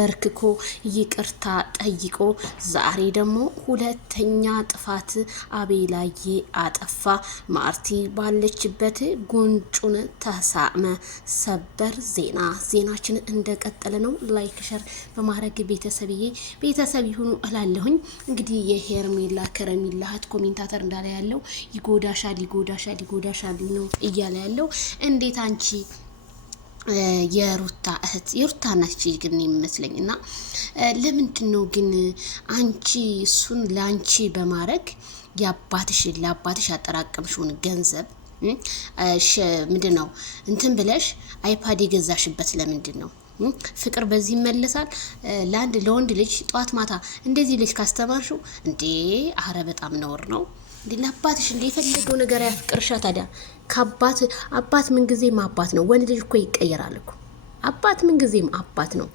በርክኮ ይቅርታ ጠይቆ ዛሬ ደግሞ ሁለተኛ ጥፋት አቤላዬ አጠፋ። ማርቲ ባለችበት ጉንጩን ተሳመ። ሰበር ዜናችን እንደቀጠለ ነው። ላይክ ሸር በማድረግ ቤተሰብ ይሁኑ እላለሁኝ። እንግዲህ የሄርሜላ ከረሜላ እህት ኮሜንታተር እንዳለ ያለው ይጎዳሻል ነው እያለ ያለው። እንዴት አንቺ የሩታ ናች ግን የሚመስለኝ እና ለምንድን ነው ግን አንቺ እሱን ላንቺ በማድረግ ለአባትሽ ያጠራቀምሽውን ገንዘብ ምንድን ነው እንትን ብለሽ አይፓድ የገዛሽበት ለምንድን ነው? ፍቅር በዚህ ይመለሳል? ለወንድ ልጅ ጧት ማታ እንደዚህ ልጅ ካስተማርሽው እንዴ አረ በጣም ነውር ነው። ለአባትሽ እንደ የፈለገው ነገር ያፍቅርሻ። ታዲያ አባት ምንጊዜም አባት ነው። ወንድ ልጅ እኮ ይቀየራል እኮ። አባት ምንጊዜም አባት ነው።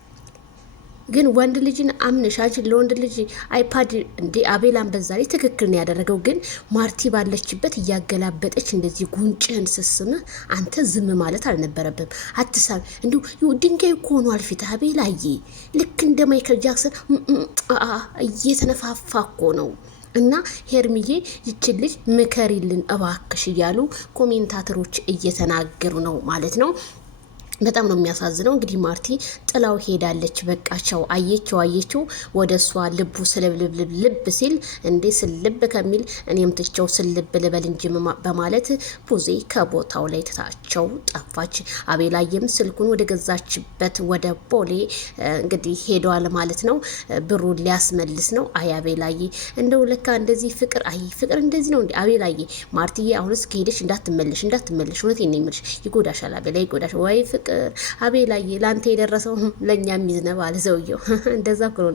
ግን ወንድ ልጅን አምነሽ አንቺ ለወንድ ልጅ አይፓድ እንዴ አቤላን በዛ ላይ ትክክል ነው ያደረገው። ግን ማርቲ ባለችበት እያገላበጠች እንደዚህ ጉንጭህን ስስምህ አንተ ዝም ማለት አልነበረብም። አትሳብ እንዲሁ ድንጋይ እኮ ሆኗል ፊትህ አቤላዬ። ልክ እንደ ማይክል ጃክሰን እየተነፋፋ እኮ ነው። እና ሄርሚዬ ይችን ልጅ ምከሪልን እባክሽ እያሉ ኮሜንታተሮች እየተናገሩ ነው ማለት ነው። በጣም ነው የሚያሳዝነው። እንግዲህ ማርቲ ጥላው ሄዳለች። በቃቸው አየችው ወደ እሷ ልቡ ስልብ ሲል እንዴ ስልብ ከሚል እኔም ትቸው ስልብ ልበል እንጂ በማለት ቡዜ ከቦታው ላይ ትታቸው ጠፋች። አቤላየም ስልኩን ወደ ገዛችበት ወደ ቦሌ እንግዲህ ሄዷል ማለት ነው። ብሩን ሊያስመልስ ነው። አይ አቤላዬ እንደው ለካ እንደዚህ ፍቅር እንደዚህ ነው እንዴ አቤላዬ። ማርቲዬ አሁንስ ከሄደች እንዳትመለሽ እውነቴን ነው የምልሽ። ይጎዳሻል አቤላ ይጎዳሽ። ወይ ፍቅር አቤላዬ ላንተ የደረሰው ለኛ የሚዝነብ አለ ሰውየው። እንደዛ